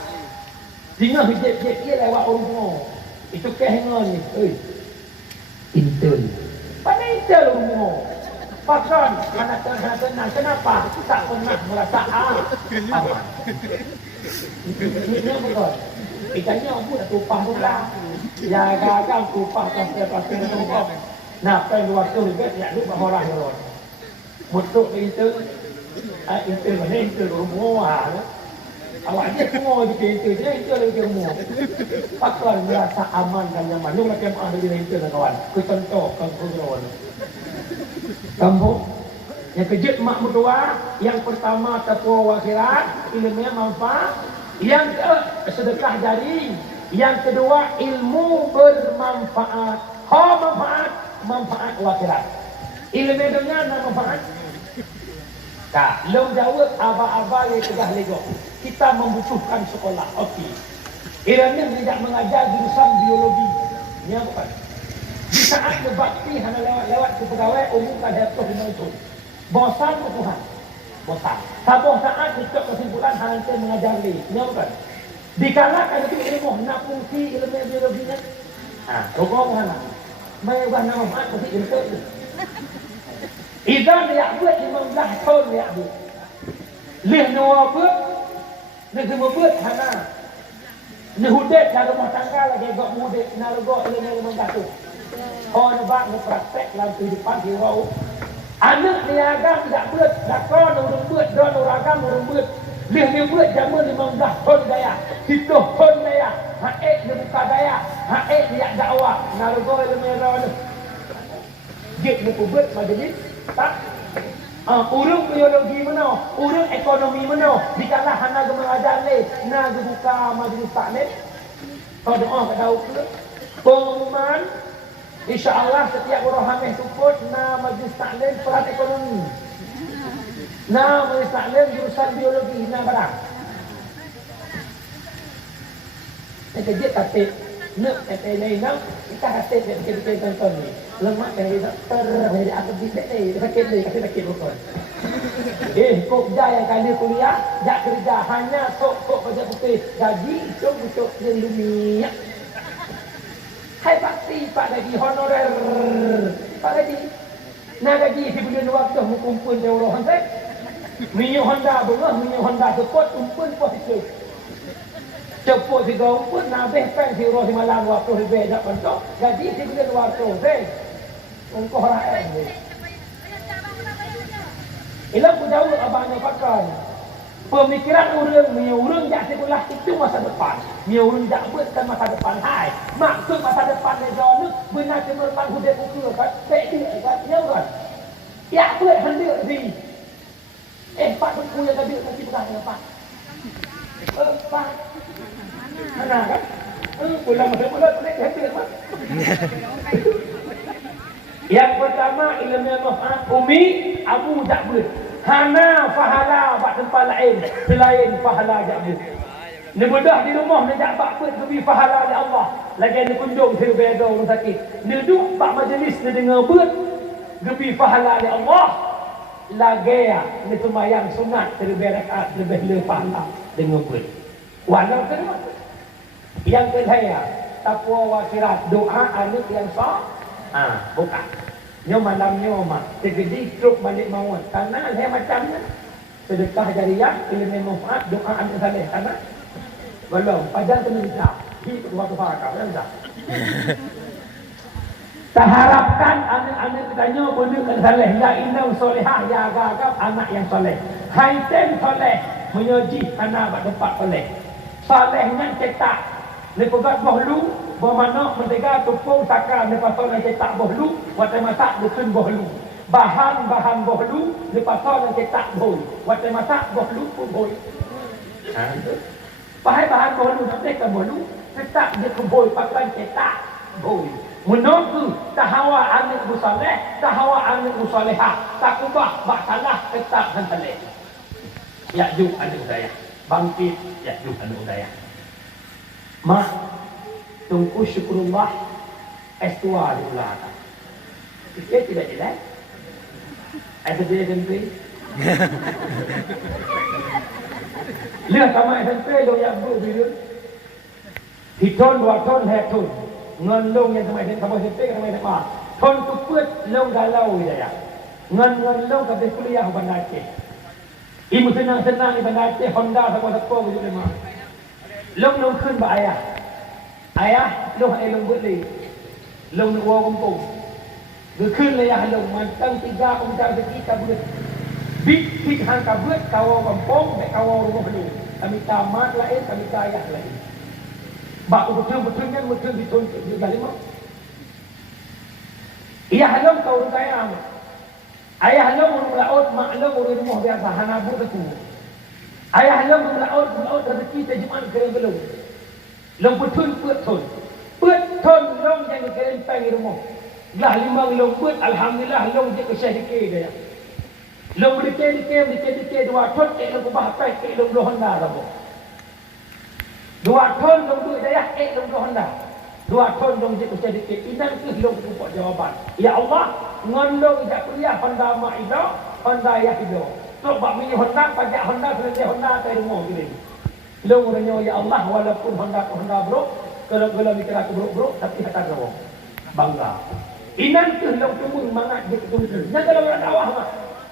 Tinggal ijek dia lewat rumah. Itu kehengan ni. Intel. Pada intel rumah. Pakan anak tenang. Kenapa? Tak pernah merasa aman. Ini betul. Ikannya aku dah tupah pula. Ya gagal tupah pasal tupah. Nah, pen 200 lebih ya lu bahorah orang. Mutuk intel. Intel mana intel rumah. Awak dia semua di intel dia intel lagi rumah. Pakan merasa aman dan nyaman. Lu nak kemah dari intel kawan. Ku contoh kawan. Kampung yang kejut mak mertua yang pertama taqwa akhirat ilmunya manfaat yang sedekah jari yang kedua ilmu bermanfaat manfaat akhirat ilmu dunia dan manfaat tak belum jawab aba-aba yang tegah lego kita membutuhkan sekolah okey ilmu tidak mengajar jurusan biologi ni apa kan di saat berbakti hanya lewat ke pegawai umumkan jatuh di itu. Bosan ke Tuhan. Bosan. Sabar saat ikut kesimpulan hanya mengajar ni. Ini bukan. Dikalakan itu ilmu nak fungsi ilmu biologinya. Rokok mana? Mewah nama mak mesti ilmu itu. Idan dia buat 15 tahun dia buat. Leh nawa buat. Negeri buat hana. Nehudet dari rumah tangga lagi gak mudik narugo ilmu tu. Orang bak praktek dalam kehidupan hidup. Anak niaga tidak buat, dakon orang buat, don orang agam orang buat. Dia buat zaman 15 tahun daya, 7 tahun daya. Haik dia buka daya, haik dia dakwah. Narugo ilmu rawan. Git dia buat majlis tak. Urang biologi mana, urang ekonomi mana. Dikala hana mengajar le, na buka majlis taklim. Kau doa kat daun ke? Pengumuman InsyaAllah setiap orang hamil support na majlis taklim perat ekonomi. Na majlis taklim jurusan biologi na barang. Ini kerja katib. Nak katib lain nak. Kita katib yang kita tonton ni. Lemak yang dia doktor. Jadi aku bisik ni. Sakit ni. Kasih sakit bukan. Kok yang kali kuliah. Jak kerja. Hanya sok kerja putih. Gaji. Cuk dia lumiak. Hai Pak gaji honorer. Pak gaji. Nah gaji si bulan waktu kumpul dia orang saya. Minyak Honda bunga, minyak Honda support kumpul positif. Ceput si kumpul nabeh pen si roh si malam waktu lebih dak bentuk. Gaji si bulan waktu saya. Ungkoh rakyat ni. Ilang ku jauh abangnya pakai. Pemikiran orang jak sekolah itu masa depan. Dia orang jak buatkan masa depan. Hai, maksud masa depan ni jauh benar cemerlang hudep ukur kan. Tak dia kan, ya kan. Ya buat hendak di. Pak beku yang tadi nanti pegang dengan Pak. Pak. Mana kan? Pulang mula-mula boleh hadir Pak. Yang pertama ilmu maf'al umi Abu Ja'far. Hana fahala buat tempat lain selain fahala Ja'far. Ni bedah di rumah ni jak bak put lebih fahala di Allah. Lagi ni kunjung ke beda orang sakit. Ni duduk bak majlis ni dengar beut lebih fahala di Allah. Lagi ya ni sembahyang sunat lebih rakaat lebih le pahala dengar beut. Walau kedua. Yang kedua takwa wasirat doa anak yang sah. Bukan. Nyo malam nyo mak tergedi truk balik mawon. Karena saya macamnya sedekah jariah ilmu manfaat doa anak saleh karena belum, padahal kena bisa. Itu waktu farakah, kan bisa. Tak harapkan anak-anak kitanya benar saleh. Ya inna solehah, ya agak anak yang soleh. Haitem soleh, menyoji anak buat tempat soleh. Solehnya cetak. Lepas bohlu, bermakna mentega tupung sakar lepas soleh cetak bohlu, waktu masak dusun bohlu. Bahan-bahan bohlu, lepas soleh cetak bohlu. Waktu masak bohlu pun bohlu. Bahan bohlu nanti ke bohlu, cetak dia ke bohlu, pakai cetak bohlu. Menunggu tahawa anak musaleh, tahawa anak musalehah, tak ubah, bak salah, cetak dan saleh. Ya'juj anak saya, bangkit Ya'juj anak saya. Mak, tunggu syukurullah, estua di belakang. Fikir tidak jelas? Ada dia ganti? Lihat sama SMP lo yang berbeda. Hiton, 2 ton, 3 ton. Ngon yang sama SMP sama SMA. Ton tu put long galau dia. Ngon long ke kuliah Bandar Aceh. Ibu senang-senang di Bandar Aceh Honda sama sepo begitu lama. Long khun ba ayah. Ayah long long buat lagi. Long nak bawa kampung. Dia khun lah ayah long mantang 3 pemecar kita buat. Big hang kabut kawau kampung, baik kawau rumah lu. Kami tamat lain, kami ayah lain. Bak betul-betul kan betul ditunjuk juga lima. Ia halam kau orang kaya. Ayah halam orang laut, mak halam orang rumah biasa hanabu teku. Ayah halam orang laut rezeki terjemahan keren belum. Long betul betul. Betul long yang keren pang rumah. Lah 5 long bet alhamdulillah long je ke syahike dia. Long dikit 2 ton long kubah pai long Honda rabo. 2 ton long duit daya long Honda. 2 ton long je usia dikit. Inan ke long kupok jawapan. Ya Allah, ngondong jak kuliah Honda mak ida, Honda ya ida. Tok bak mini Honda pajak Honda selesai Honda tai rumah gini. Long renyo ya Allah walaupun Honda bro, kalau mikir aku bro tapi kata kau bangga. Inan ke long tunggu mangat dia ketemu. Nya kalau orang dakwah mah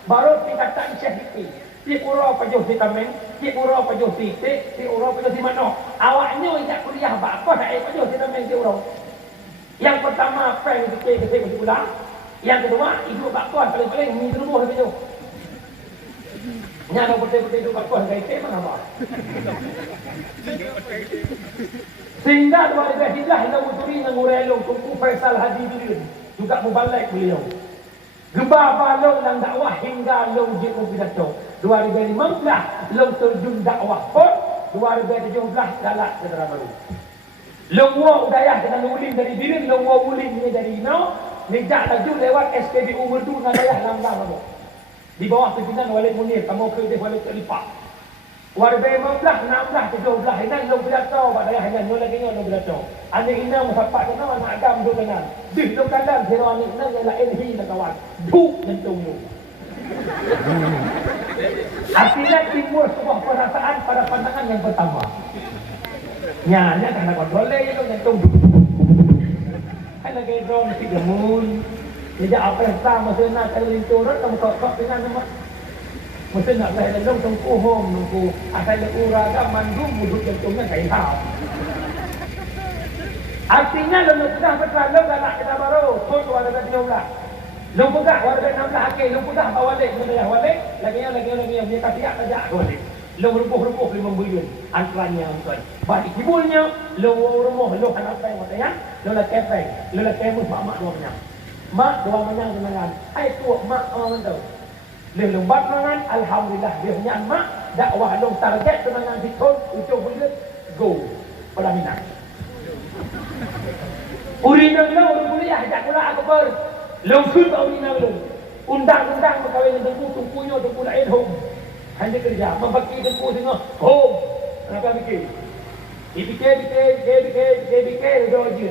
baru tingkatan syahid. Ti ura pajuh ti tameng, ti ura pajuh ti te, ti ura pajuh ti mano. Awaknya jak kuliah bak apa dak pajuh ti tameng ti ura. Yang pertama peng ke pulang. Yang kedua ibu bak apa paling minggu rumah tu. Nya ada betul-betul itu bak apa ke mana ba. Sehingga 2013 hendak uturi ngurelo tunggu Faisal Hadirin juga mubalik beliau. Gebah balong dan dakwah hingga long je pidato. 2015 long terjun dakwah pun 2017 galak saudara baru. Long wa udayah dengan uling dari Birin, long wa uling ni dari Ino, nejak laju lewat SPBU Merdu Nadayah Lambang baru. Di bawah pimpinan Walid Munir, kamu ke dia Walid Khalifah. 2015, 16, 17 ini long pidato badayah ini long lagi long pidato. Anak ini musapak tu nama nak agam tu dengan. Di long kandang hero ni ialah NHI nak kawan. Duk mentung lu. Artinya timbul sebuah perasaan pada pandangan yang pertama. Nyanya karena kontrol dia tu mentung. Hai lagi drone si gemun. Dia apa yang sama masa nak kali turun kamu kok dengan nama. Mesti nak saya lelong tungku home tungku asal ura ga mandum buduk jentungnya kain hau. Artinya lelong sudah berlalu galak kita baru. Kau ada 13. Long pegah warga 16 akil, long pegah bawa lek menayah walik, lagi dia kasiak saja walik. Long rubuh 5 bilion antaranya tuan. Balik kibulnya long rumah long anak peng ya. Long la kepeng, long la kemus mak dua menyang. Mak dua menyang dengan. Ai tu mak orang tahu. Leh lembat mangan alhamdulillah dia nyamak dakwah long target tenangan ditun ujung bulan go pelaminan. Urinang lo kuliah jak kula aku ber. Long kun urinang lo. Undang-undang berkahwin dengan tungkunya tungku lain home. Hanya kerja membagi tungku tengah home. Apa fikir? Dipikir doje.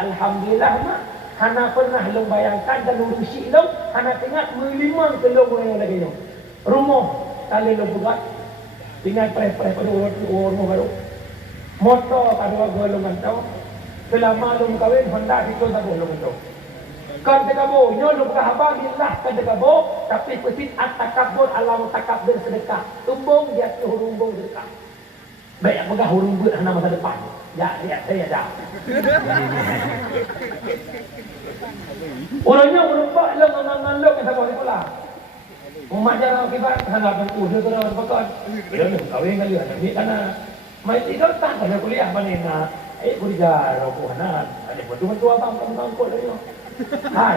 Alhamdulillah mak hana pernah long bayangkan dan urusi long hana tengah melimang ke long yang lagi long. Rumah kali long buat tinggal pre-pre pada orang baru. Motor pada golong mantau. Selama long kahwin Honda itu tak boleh mantau. Kan tekabo nyo lu berhabang billah kan tekabo tapi pesit at-takabbur alam takabbur sedekah. Tumbung dia hurumbung sedekah. Baik pegah hurumbung hana masa depan. Ya, saya dah. Orangnya merubah lengan lo kan sama pula. Umat jarang kibat hana tunggu dia terus pakai. Dia lu kahwin kali ada ni kana mai tidak tak ada kuliah panena. Kuliah rokohanan. Ada betul-betul abang kamu kau dari. Hai,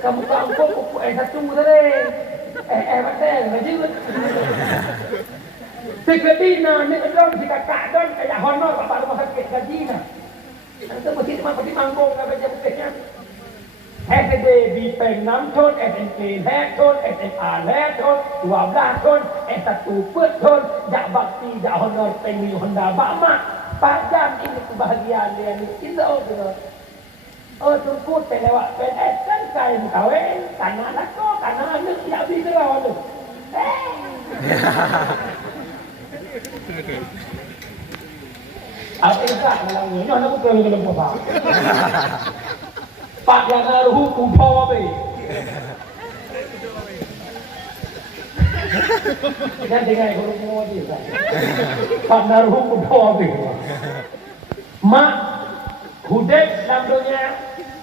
kamu kampung pupuk satu tadi. Betul, majid. Sekadina ni adon si kakak don kayak honor apa rumah sakit kadina. Nanti mesti mesti manggung apa baca bukunya. SD di Penang ton, SNP ton, SMA ton, 12 ton, S1 ton, jak bakti, jak honor pengi Honda Bama. Pajam ini kebahagiaan dia ni. Kita betul. Tunggu lewat PNS kan saya kahwin karena anak kau, karena anak tidak bisa lawan tu. Apa isah malangnya? Nyo nak bukan dalam apa? Pak yang naruh kumpul apa? Jangan dengar kalau mau dia. Pak naruh kumpul apa? Mak Hudek dalam dunia,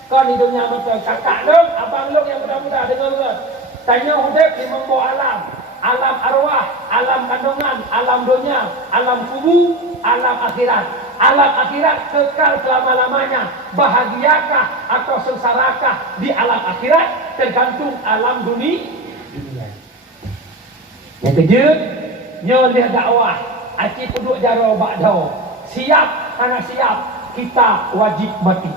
kau ni dunia macam kakak long, abang long yang muda-muda dengar. Tanya Hudek di membawa alam arwah, alam kandungan, alam dunia, alam kubur, alam akhirat. Alam akhirat kekal selama-lamanya. Bahagiakah atau sengsarakah di alam akhirat tergantung alam dunia. Yang ketiga, nyoleh dakwah, aci puduk jaro bakdo. Siap karena siap. Kita wajib mati.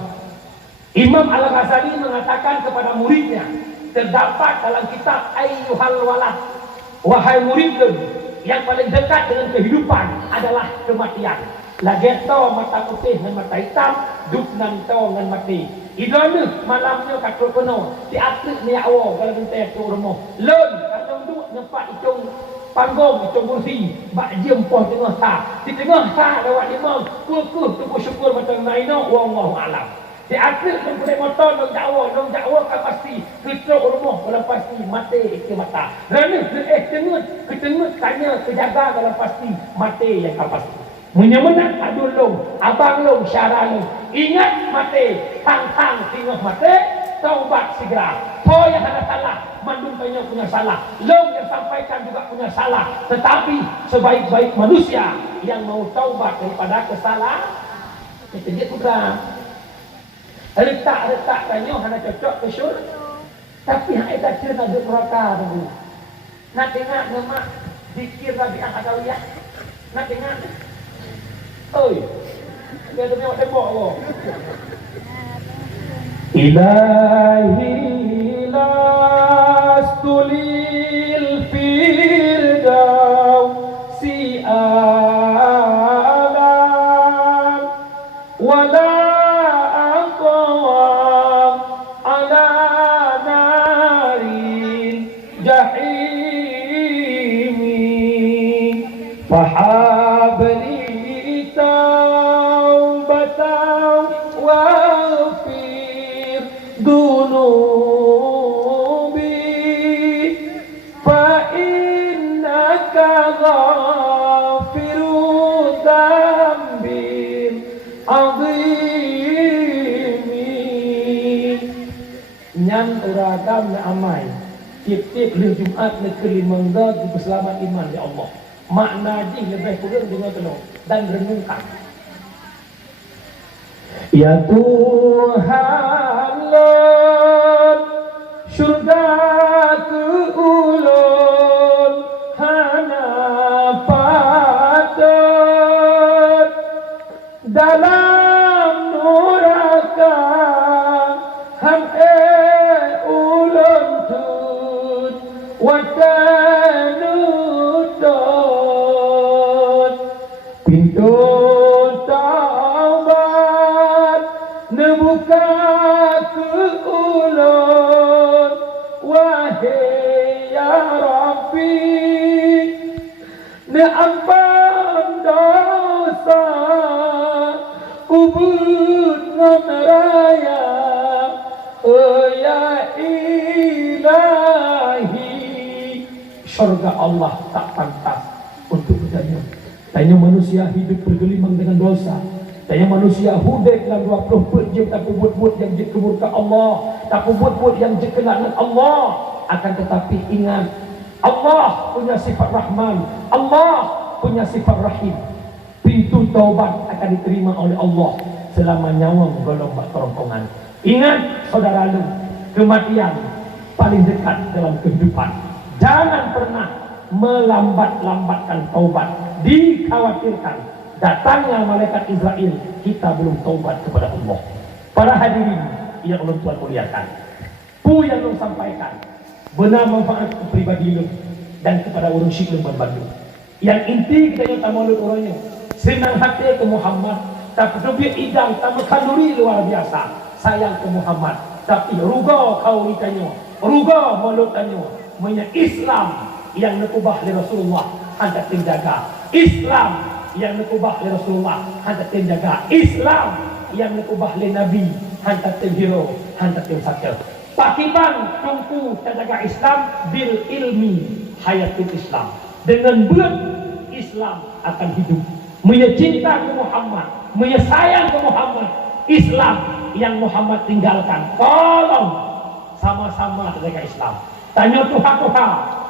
Imam Al-Ghazali mengatakan kepada muridnya, terdapat dalam kitab Ayyuhal Walad, wahai muridku, yang paling dekat dengan kehidupan adalah kematian. Lageto mata putih dengan mata hitam, duknan to dengan mati. Idona malamnya katul penuh, diatur ni awak kalau minta tu rumah. Lon kalau duduk nempat icung panggung itu kursi bak jempol tengah sah di tengah sah lewat imam kukuh tunggu syukur macam naino wallahu alam di akhir boleh motor dong dakwa kan pasti ketuk rumah dalam pasti mati ke mata kerana ketengut tanya kejaga dalam pasti mati yang kan pasti menyemenang adul long abang long syarah long ingat mati hang tengah mati taubat segera kau yang ada salah mandung banyak punya salah, long yang sampaikan juga punya salah, tetapi sebaik-baik manusia yang mau taubat daripada kesalahan, itu dia bukan. Letak tanya hanya cocok ke syur, tapi hanya tak kira ada neraka dulu. Nak dengar nama zikir Rabi'ah Adawiyah, nak dengar. Oi, dia tu memang tembok kau. Ilahi lastulil firdausi alam wala aqam ala narin jahimi fahabli taubatan wa dunubi fa innaka ghafiru dzambin azimi nyan uradam na amai tip-tip hari Jumaat negeri mengga berselamat iman ya Allah makna ji lebih kurang dengan telur dan renungkan ya Tuhan, surga ku dalam neraka hampe ulun tun watanudon pintu taubat nebuka ke ulun wahai ya Rabbi neampan dosa kubur raya ya ilahi syurga Allah tak pantas untuk bertanya. Tanya manusia hidup bergelimang dengan dosa. Tanya manusia hidup dalam 24 jam tak buat-buat yang je kemurka Allah, tak buat-buat yang je kelaknat Allah. Akan tetapi ingat, Allah punya sifat Rahman, Allah punya sifat Rahim. Pintu taubat akan diterima oleh Allah selama nyawa gelombang kerongkongan. Ingat saudara lu, kematian paling dekat dalam kehidupan. Jangan pernah melambat-lambatkan taubat. Dikhawatirkan datangnya malaikat Israel, kita belum taubat kepada Allah. Para hadirin yang Allah Tuhan muliakan, pu yang lu sampaikan benar manfaat ke pribadi lu dan kepada orang syik lu berbanding. Yang inti kita yang tamu lu orangnya senang hati ke Muhammad, tapi lebih idang tambah kalori luar biasa. Sayang ke Muhammad, tapi ruga kau ditanya, ruga mulut tanya, punya Islam yang nakubah li Rasulullah hendak menjaga. Islam yang nakubah li Rasulullah hendak menjaga. Islam yang nakubah li Nabi hendak menghiro, hendak mensakir. Pakiban tumpu menjaga Islam bil ilmi hayatul Islam. Dengan buat Islam akan hidup. Mencinta ke Muhammad, menyayang ke Muhammad. Islam yang Muhammad tinggalkan, tolong sama-sama menjaga Islam. Tanya Tuhan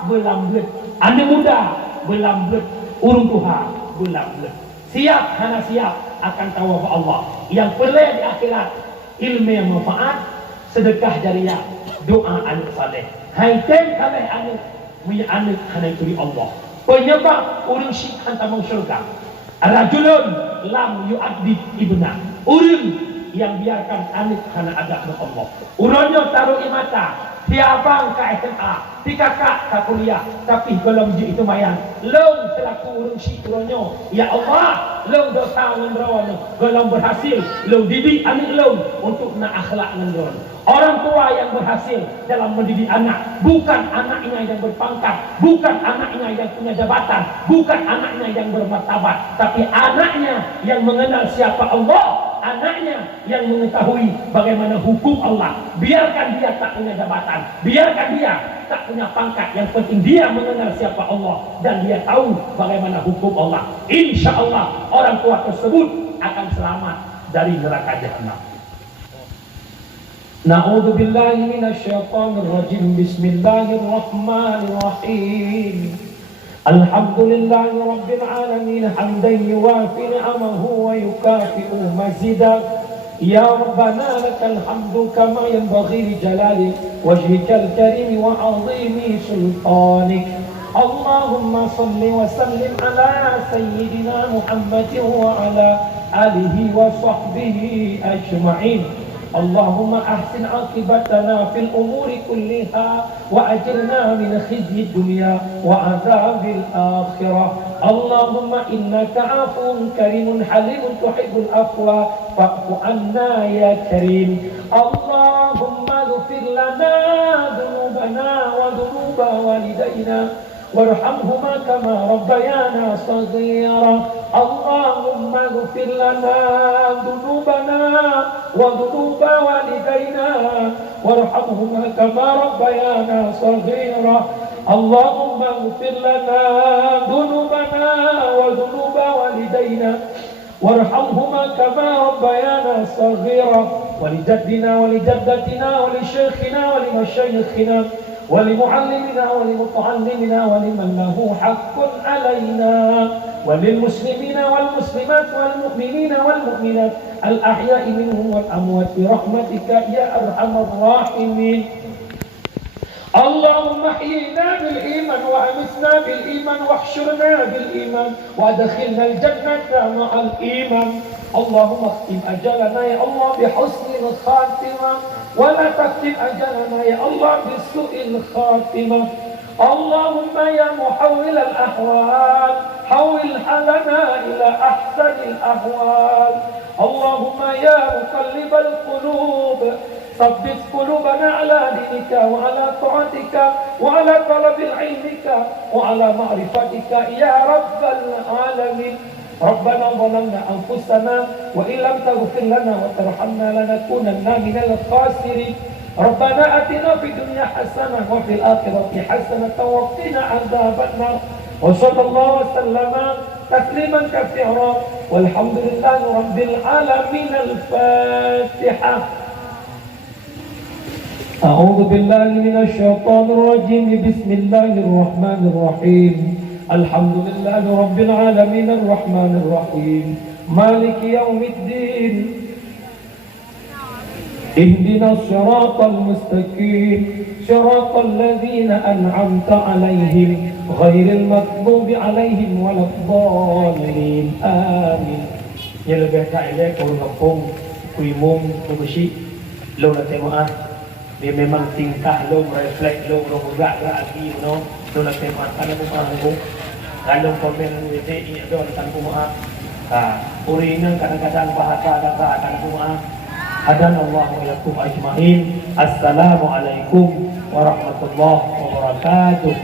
berlambat, anak muda berlambat, urung Tuhan berlambat. Siap hana siap akan tahu apa Allah. Yang perlu di akhirat ilmu yang manfaat, sedekah jariah, doa anak saleh. Hai ten kami anak, punya anak hana kuri Allah. Penyebab urang syirk hantar masuk syurga. Rajulun lam yu'addib ibnah. Urang yang biarkan anak hana adab dengan Allah. Urangnya taruh imata. Tiabang ke SMA, ti kakak ke kuliah, tapi belum je itu mayan. Long selaku urang syirk urangnya, ya Allah, long dosa dengan rawan, belum berhasil, long didik anak long untuk nak akhlak dengan rawan. Orang tua yang berhasil dalam mendidik anak, bukan anaknya yang berpangkat, bukan anaknya yang punya jabatan, bukan anaknya yang bermartabat, tapi anaknya yang mengenal siapa Allah, anaknya yang mengetahui bagaimana hukum Allah. Biarkan dia tak punya jabatan, biarkan dia tak punya pangkat, yang penting dia mengenal siapa Allah dan dia tahu bagaimana hukum Allah. Insya Allah orang tua tersebut akan selamat dari neraka jahanam. Na'udzu billahi minasyaitonir rajim. Bismillahirrahmanirrahim. Alhamdulillahi rabbil alamin hamdan yuwafi ni'amahu wa yukafi'u mazidah. Ya Rabbana lakal hamdu kama yanbaghi li jalali wajhikal karim wa 'azimi sultanik. Allahumma salli wa sallim ala sayyidina Muhammadin wa ala alihi wa sahbihi ajma'in. Allahumma ahsin aqibatana fil umuri kulliha wa ajirna min khizyi dunya wa adzabil akhirah. Allahumma innaka afuwun karimun halimun tuhibbul afwa fa'fu anna ya karim. Allahumma ighfir lana dhunubana wa dhunuba walidayna warhamhuma kama rabbayana saghira. Allahumma ighfir lana dhunubana wa dhunuba walidayna warhamhuma kama rabbayana saghira. Allahumma ighfir lana dhunubana wa dhunuba walidayna warhamhuma kama rabbayana saghira. Walijaddina walijaddatina walishaykhina walimashayikhina ولمعلمنا ولمتعلمنا ولمن له حق علينا وللمسلمين والمسلمات والمؤمنين والمؤمنات الأحياء منهم والأموات برحمتك يا أرحم الراحمين. اللهم احينا بالإيمان وأمتنا بالإيمان واحشرنا بالإيمان وادخلنا الجنة مع الإيمان. اللهم اختم أجلنا يا الله بحسن الخاتمة ولا تختم أجلنا يا الله بسوء الخاتمة. اللهم يا محول الأحوال حول حالنا إلى أحسن الأحوال. اللهم يا مقلب القلوب ثبت قلوبنا على دينك وعلى طاعتك وعلى طلب علمك وعلى معرفتك يا رب العالمين. ربنا ظلمنا أنفسنا وإن لم تغفر لنا وترحمنا لنكونن من الخاسرين. ربنا آتنا في الدنيا حسنة وفي الآخرة حسنة وقنا عذاب النار. وصلى الله وسلم تسليما كثيرا والحمد لله رب العالمين. الفاتحة. أعوذ بالله من الشيطان الرجيم. بسم الله الرحمن الرحيم. الحمد لله رب العالمين الرحمن الرحيم مالك يوم الدين. اهدنا الصراط المستقيم صراط الذين أنعمت عليهم غير المغضوب عليهم ولا الضالين آمين. Như là về tại lễ cầu ngọc cung quỳ môn tu besi lâu là tema dia memang tingkah lo reflect lo gerak lagi no lo là tema kana mo kalau komen ini ini don tanpa maaf. Urinan kadang-kadang bahasa kata tanpa maaf. Hadan Allah wa yakum ajma'in. Assalamualaikum warahmatullahi wabarakatuh.